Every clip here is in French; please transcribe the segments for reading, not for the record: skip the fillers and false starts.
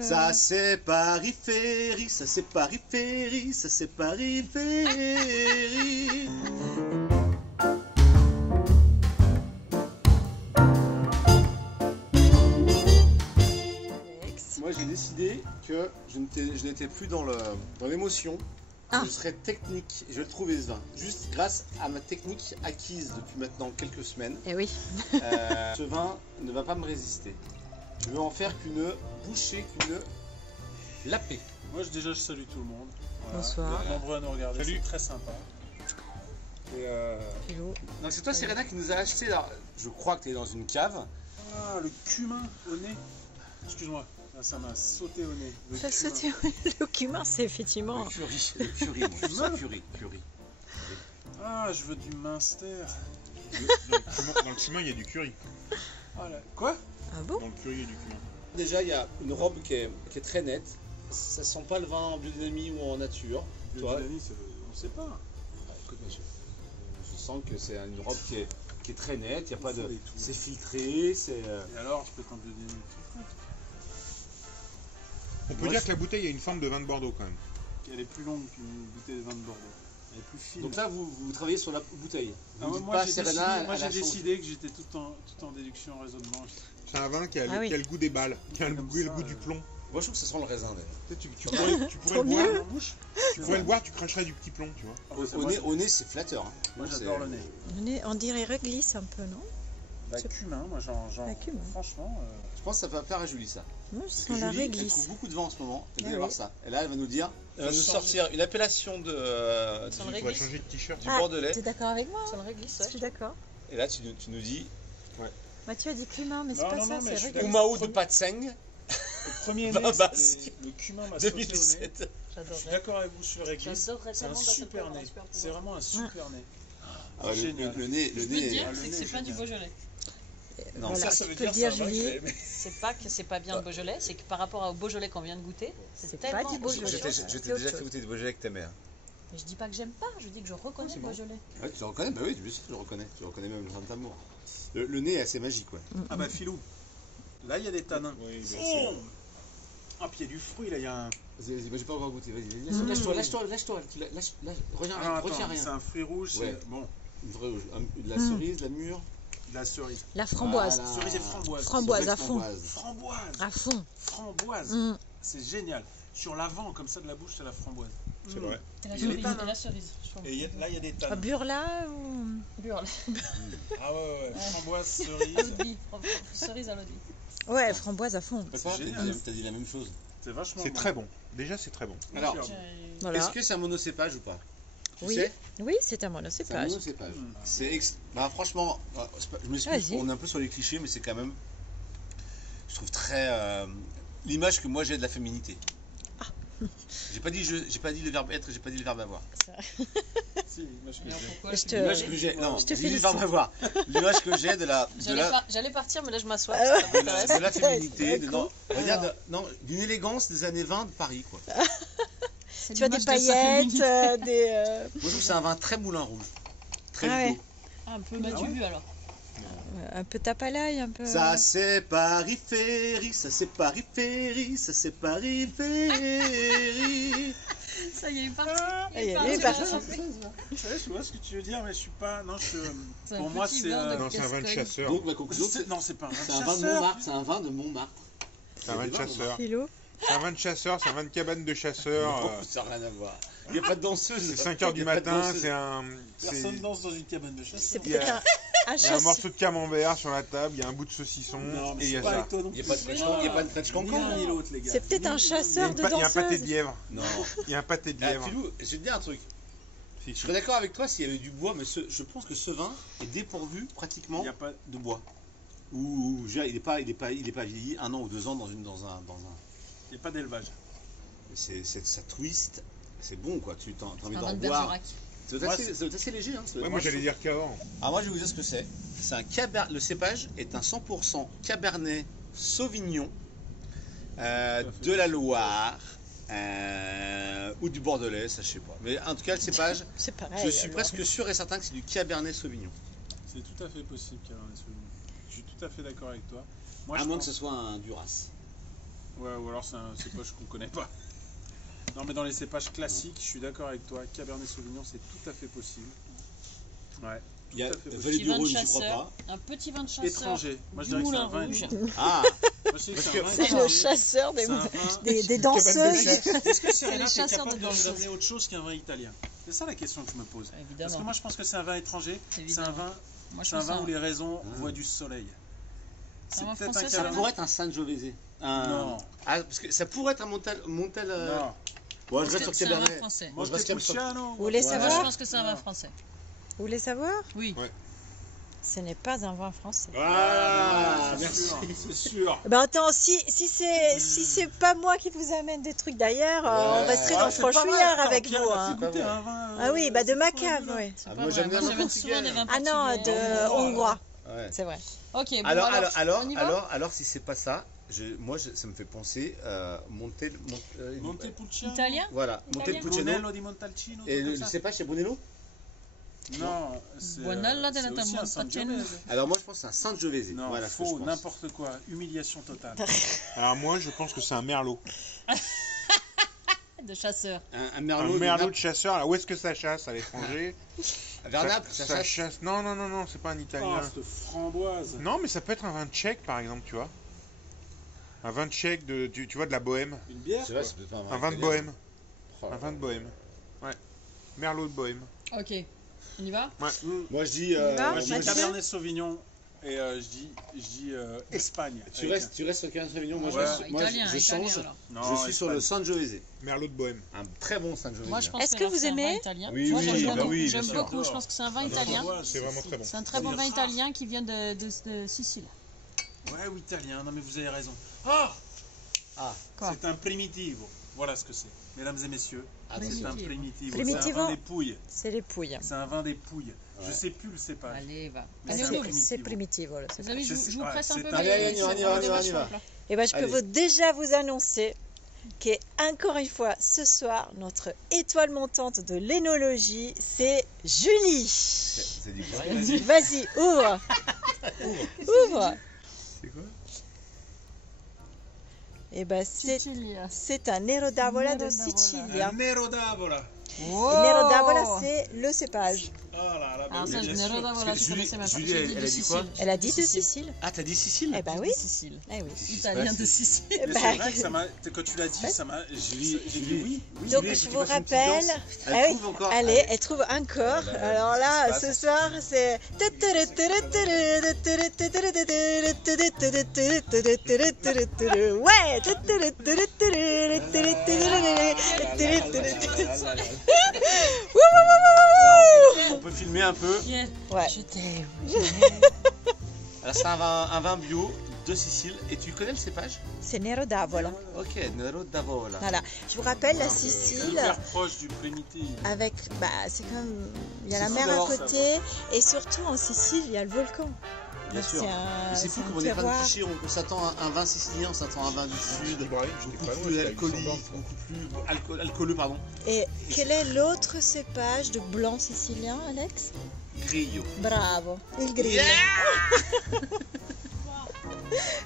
Ça c'est Paris Ferry, ça c'est Paris Ferry, ça c'est Paris Ferry. Moi j'ai décidé que je n'étais plus dans l'émotion, je serais technique et je vais le trouver ce vin. Juste grâce à ma technique acquise depuis maintenant quelques semaines. Eh oui. Ce vin ne va pas me résister. Je veux en faire qu'une bouchée, qu'une lapée. Moi déjà je salue tout le monde. Voilà. Bonsoir. Vous êtes nombreux à nous regarder, c'est très sympa. Et Hello. Donc c'est toi Serena qui nous a acheté là. Je crois que tu es dans une cave. Ah, le cumin au nez. Excuse-moi, là, ça m'a sauté au nez. Le Ça cumin. sauté, le cumin, c'est effectivement. Le curry, moi, je sais, curry. Ah, je veux du Munster. Dans le cumin, il y a du curry. Ah, là. Quoi? Ah bon? Dans le curry, il y a du cumin. Déjà il y a une robe qui est très nette. Ça sent pas le vin en biodynamie ou en nature. Toi, Biodynamie, on sait pas. écoute monsieur, je sens que c'est une robe qui est très nette. Il y a pas de, c'est filtré, c'est. Et alors, je peux t'en biodynamie. On peut dire que la bouteille a une forme de vin de Bordeaux quand même. Elle est plus longue qu'une bouteille de vin de Bordeaux. Elle est plus fine. Donc là vous travaillez sur la bouteille. Ah, Vous dites moi pas, j'ai Serena, décidé, elle a changé. décidé que j'étais tout en déduction, raisonnement. C'est un vin qui a, Ah oui. qui a le goût des balles, qui a le Comme goût, ça, du plomb. Moi je trouve que ça sent le raisin d'ailleurs. Peut-être tu pourrais Tant le boire, mieux. En bouche. tu pourrais le boire, tu cracherais du petit plomb, tu vois. Ah, bah, Au nez c'est flatteur. Hein. Moi C'est- j'adore le nez. On dirait réglisse un peu, non? La cumin, moi genre La cumin. franchement. Je pense que ça va plaire à Julie ça. Moi, je Parce sens que la Julie, elle réglisse. trouve beaucoup de vin en ce moment. Elle Ah va voir oui. ça. Et là, elle va nous dire. Elle va nous changer. sortir une appellation Sur le Tu pourrais réglisse. changer de t-shirt. du Ah, Bordelais. t'es d'accord avec moi? Ça le réglisse, Je suis d'accord. Et là, tu nous dis Mathieu a dit cumin, mais c'est Non, pas non, ça, non, mais c'est je suis réglisse. Oumao de Patseng Le premier Vin nez, basque. c'était le cumin m'a sauté au nez. 2017. Je suis d'accord avec vous sur le réglisse. J'adorerais C'est un tellement super nez. C'est vraiment un super nez. Ah ouais, Génial. le nez. Je peux te dire, le c'est que nez c'est est pas du génial. Beaujolais. Non, Voilà, ça tu veut peux dire dire, c'est un vin que Julie. j'ai aimé. C'est pas que c'est pas bien de Beaujolais, c'est que par rapport au Beaujolais qu'on vient de goûter, c'est C'est tellement pas du Beaujolais. Je Beaujolais. t'ai C'est autre déjà fait chose. goûter de Beaujolais avec ta mère. Mais je dis pas que j'aime pas, je dis que je reconnais c'est le bon. Beaujolais. Ouais, tu le reconnais? Bah oui, bien sûr que tu le reconnais. Tu reconnais même le vin d'amour. Le nez est assez magique, ouais. Ah bah filou. Là il y a des tanins. Oui, bien Oh sûr. Ah puis il y a du fruit là, il y a un. Vas-y, moi j'ai pas encore goûté. Vas-y, lâche-toi. Ah, Retiens attends, c'est rien. un fruit rouge, Ouais. c'est bon, De la cerise, de la mûre. de la cerise. La framboise. Voilà. Cerise et framboise. Framboise à fond. Framboise. À fond. Framboise. Mm. C'est génial. Sur l'avant, comme ça de la bouche, c'est la framboise. C'est vrai. Et la Il y a des cerise, tanins. et la cerise. je pense. Et là il y a des Ah, tanins. Burla ou. Burle. Ah ouais. Framboise, À cerise. l'eau de vie. Cerise à l'eau de vie. Ouais, framboise à fond. T'as pas? génial. T'as dit la même chose. C'est vachement C'est bon. très bon. Déjà, c'est très bon. Alors, Superbe. Voilà. est-ce que c'est un monocépage ou pas? Tu Oui. sais? Oui, c'est un C'est un monocépage. monocépage. Mm. Bah franchement, je m'excuse, Vas-y. on est un peu sur les clichés, mais c'est quand même, je trouve très l'image que moi j'ai de la féminité. J'ai pas dit le verbe être, j'ai pas dit le verbe avoir. Si, moi, je Mais suis pourquoi Je te- L'image que j'ai, non, je te j'ai dit le félicite. verbe avoir. L'image que j'ai de la J'allais partir, mais là je m'assois. Ah ça m'intéresse. de la féminité, D'accord. non, on va dire non, d'une élégance des années 20 de Paris quoi. C'est Tu as des l'image de sa paillettes, féminité. des. Moi je trouve que c'est un vin très moulin rouge, très Ah bio. ouais. Un peu Mathieu bu alors. Un peu tape à l'œil, un peu. Ça c'est Paris Ferry, ça c'est Paris Ferry, ça c'est Paris Ferry. Ça y est, il est parti. Ah, il est parti, parti. là, chanter. Tu sais, je vois ce que tu veux dire, mais je suis pas. Non, C'est pour un moi, petit c'est. vin de Non, c'est un vin de Gascogne. chasseur. Donc ma conclusion, Non, c'est pas un vin c'est un vin de chasseur. Montmartre, c'est un vin de Montmartre. C'est un vin de chasseur. Philo. C'est un vin de chasseur, c'est un vin de cabane de chasseur. Ça n'a rien à voir. Il n'y a pas de danseuse. C'est 5 h du matin, c'est un. Personne danse dans une cabane de chasse. C'est Il y a- peut-être un Il y a un chasse. morceau de camembert sur la table, il y a un bout de saucisson Non, mais et il y c'est a pas ça. avec toi non Il n'y a plus. pas de French, il y a pas de French Ni cancan. l'un ni l'autre, les gars. C'est peut-être un Il y a chasseur de il y a un pâté de danseuses. lièvre. Non. Il y a un pâté de Ah, lièvre. Philou, je vais te dire un truc. Je serais d'accord avec toi s'il y avait du bois, mais je pense que ce vin est dépourvu pratiquement Il n'y a pas. de bois. Ou je veux dire, il est pas vieilli 1 an ou 2 ans dans un. Il n'y a pas d'élevage. Ça twist, c'est bon quoi. Tu t'as envie Un d'en vin de boire. Bergerac. Ça doit être assez léger. Hein, ça doit Ouais, être- moi j'allais dire qu'avant. Alors moi je vais vous dire ce que c'est. C'est un le cépage est un 100% Cabernet Sauvignon de la Loire ou du Bordelais, ça je sais pas. Mais en tout cas le cépage, C'est pareil. je suis alors. presque sûr et certain que c'est du Cabernet Sauvignon. C'est tout à fait possible qu'il y ait un souvenir. Je suis tout à fait d'accord avec toi. Moi, À je moins que pense- ce soit un Duras. Ouais, ou alors c'est un cépage qu'on connaît pas. Non, mais dans les cépages classiques, je suis d'accord avec toi. Cabernet Sauvignon, c'est tout à fait possible. Ouais. Il y a tout à fait possible. Vallée Petit du vin de Rhône, j'y crois chasseur. pas. Un petit vin de chasseur. Étranger. Moi, je du dirais que c'est un Moulin vin Rouge. étranger. Ah, Moi, je sais que c'est un vin C'est le étranger. chasseur C'est un vin- des danseuses. Est-ce que Serena les est chasseurs capable de de nous danseuses. amener autre chose qu'un vin italien? C'est ça la question que je me pose. Parce que Évidemment. moi, je pense que c'est un vin étranger. C'est Évidemment. un vin, Moi, je c'est un pense vin ça. où les raisins voient du soleil. C'est vin peut-être français, un ça ça cabernet. pourrait être un Sangiovese. Non. Ah, parce que ça pourrait être un Montel. Non. Bon, je Parce reste que sur c'est un vin Cabernet. français. Moi, je reste Montepulciano. Vous voulez Ouais. Moi, je savoir? pense que c'est un vin français. Vous voulez savoir? Oui. Ce n'est pas un vin français. Voilà, c'est merci. sûr, c'est sûr. Ben attends, si c'est pas moi qui vous amène des trucs d'ailleurs, on resterait dans le franchouillard avec vous. Hein. pas vrai. Ah oui, bah de ma cave, oui. C'est Ah, pas moi, vrai. j'aime bien Moi, le j'aime souvent portugais. des vins Ah non, portugais. de hongrois, Ouais. c'est vrai. Ok, bon, Alors, on y va si c'est pas ça, ça me fait penser Montepulciano. Italien? Voilà, Italien. Montepulciano. Brunello di Montalcino. Et tout le comme ça. cépage, c'est Brunello? Non, c'est Buonella c'est della aussi un Montalcino. Sangiovese. Alors moi je pense que c'est un Sangiovese. Non, Voilà ce que je faux, pense. n'importe quoi. Humiliation totale. Alors moi, je pense que c'est un merlot. De chasseur. Un Un merlot. merlot de chasseur. Alors, où est-ce que ça chasse à l'étranger? Vers Naples, ça chasse. chasse. Non, non, non, non, c'est pas un Oh, italien. cette framboise. Non, mais ça peut être un vin tchèque, par exemple, tu vois. Un vin tchèque de, tu vois, de la bohème. Une bière, C'est vrai, quoi. c'est peut-être pas Un vin de italien. bohème. Oh là Un vin de là. bohème. Ouais. Merlot de bohème. Ok. On y va? Moi je dis. y va, Moi, je dis Mathieu Cabernet Sauvignon et je dis Espagne. Tu restes sur Cabernet Sauvignon. Moi, Ouais. Italien, je italien, change. alors. Non, Je suis sur le Sangiovese. Merlot de bohème. Un très bon Sangiovese. Moi, je pense Est-ce que que vous c'est un vin aimez? italien. Oui, Moi, oui, j'aime bah beaucoup. oui, J'aime bien sûr. beaucoup. Je pense que c'est un vin italien. C'est vraiment très bon. C'est un très bon vin rare. italien qui vient de Sicile. Ouais, ou italien. Non, mais vous avez raison. Ah, Quoi? c'est un primitivo. Voilà ce que c'est. Mesdames et messieurs, Ah, c'est Primitivo. un primitivo. Primitivo. C'est un vin des Pouilles. C'est les pouilles. C'est un vin des Pouilles. Je Ouais. sais plus le cépage. Allez, va. Mais Ah, c'est un c'est primitivo. primitivo. Là, c'est Les amis, je C'est- vous ouais, presse un c'est peu. un- mais Allez, allez, on y va, c'est on y va. vachement plat. Et ben, je peux Allez. déjà vous annoncer qu'encore une fois, ce soir, notre étoile montante de l'énologie, c'est Julie. C'est du quoi? Vas-y, ouvre. Ouvre. C'est quoi? Et ben, Sicilia. c'est un Nero d'Avola de Nero d'Avola. Sicilia. Un Nero d'Avola. Oh. Et Nero d'Avola, c'est le cépage. Oh là là, Alors ça, je bien me sûr. redonne, voilà, Parce que je connaissais même pas. Julie, J'ai elle dit a de dit quoi? Sicile. Elle a dit de Sicile. Sicile. Ah, t'as dit Sicile? Eh ben J'ai oui. dit Sicile. Eh oui. Italien de Sicile. Eh Mais ben, c'est vrai que ça m'a. Quand tu l'as dit, ça m'a. Julie, J'ai dit Julie. oui. Oui. Donc Julie, je faut vous que tu fasses une petite rappelle, danse. Elle ah oui, trouve encore. allez, elle trouve encore. là là, Alors là, qu'est-ce qui ce soir, c'est. On peut filmer un peu. Yeah. Ouais. Je t'aime. Alors c'est un vin bio de Sicile. Et tu connais le cépage? C'est Nero d'Avola. Ok, Nero d'Avola. Voilà. Je vous rappelle la Sicile Hyper proche du primitivo. avec. Bah, c'est comme. Il y a la C'est mer fort, à côté. Et surtout en Sicile, il y a le volcan. Bien Donc, sûr. c'est un- Mais c'est fou un comme on est plein de terroir. clichés. On s'attend à un vin sicilien, on s'attend à un vin du sud. Ibrahim, j'étais Beaucoup pas loin, plus j'étais à alcoolique, 800 beaucoup plus alcooleux, pardon. Et quel est l'autre cépage de blanc sicilien, Alex? Grillo. Bravo, il grillo. Yeah!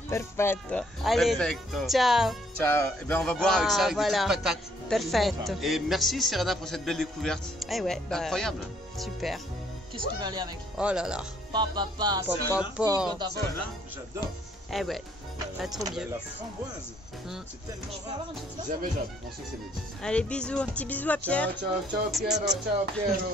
Perfetto. Allez, Perfecto. ciao. Ciao. Et ben on va boire avec ça, avec voilà. des petites patates. Perfetto. Et merci Serena pour cette belle découverte. Eh ouais, bah, Incroyable. super. Qu'est-ce qui va aller avec? Oh là là. Papa, Papa, C'est un papa. C'est un vin, j'adore. Eh ouais, pas trop mieux. La framboise, Mm. c'est tellement Je peux rare. avoir un truc là? Jamais j'aurais pu penser que c'est bêtise. Allez, bisous, un petit bisou à Pierre. Ciao, ciao, ciao Piero, ciao Piero.